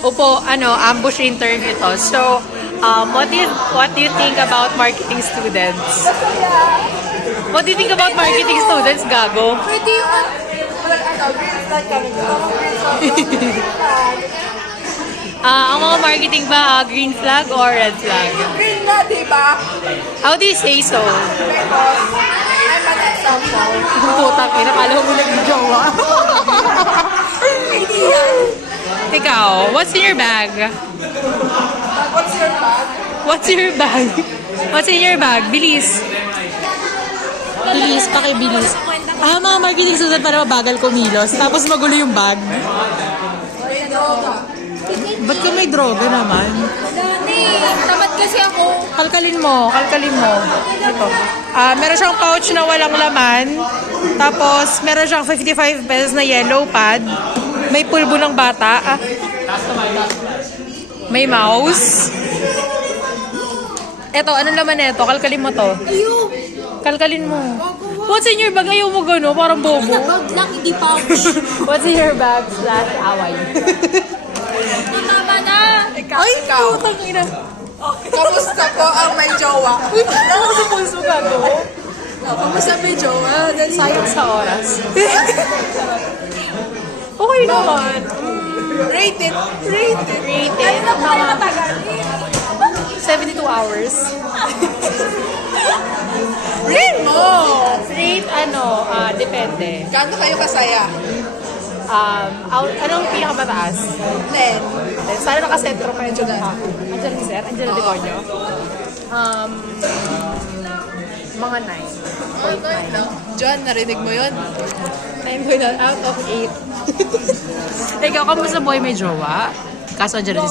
Opo, ambush interview to. So, what do you think about marketing students? What do you think about marketing students, Gago? Pwede yung green flag kami. Ang mga marketing ba, green flag or red flag? Green na, diba? How do you say so? Because I'm an example. Putang ina, kala mo nag-jowa. Hindi yan. Ikaw, what's in your bag? What's your bag? What's your bag? What's in your bag? Bilis. Bilis, pakibilis. Mga marketing student para mabagal kumilos. Tapos magulo yung bag. May droga. Ba't ka may droga naman? Dani, tamad kasi ako. Kalkalin mo. Ito. Meron siyang pouch na walang laman. Tapos, meron siyang 55 pesos na yellow pad. May pulbo ng bata. May mouse. Eto, anong laman nito? Kalkalin mo to. Ayun. Kalkalin mo. What's in your bag? Ayaw mo gano, parang bobo. Bag lang, hindi pouch. What's in your bag / away? Tama na. Ay, putang ina. Kamusta po ang may jowa? Ano sa pulse mo gago? Kamusta may jowa? Sayang sa oras. Okay naman. Rated. Rated. Ano na po kayo matagal? 72 hours. Rate mo. Rate, depende. Gaano kayo kasaya? Anong pinakamataas? 10. Sana nakasentro pa yun. Andiyan ni Sir? Andiyan na Demonyo? Mga 9. John, narinig mo yun? 9 out of 8. Ikaw, kamusta boy may jowa? Kaso andiyan na si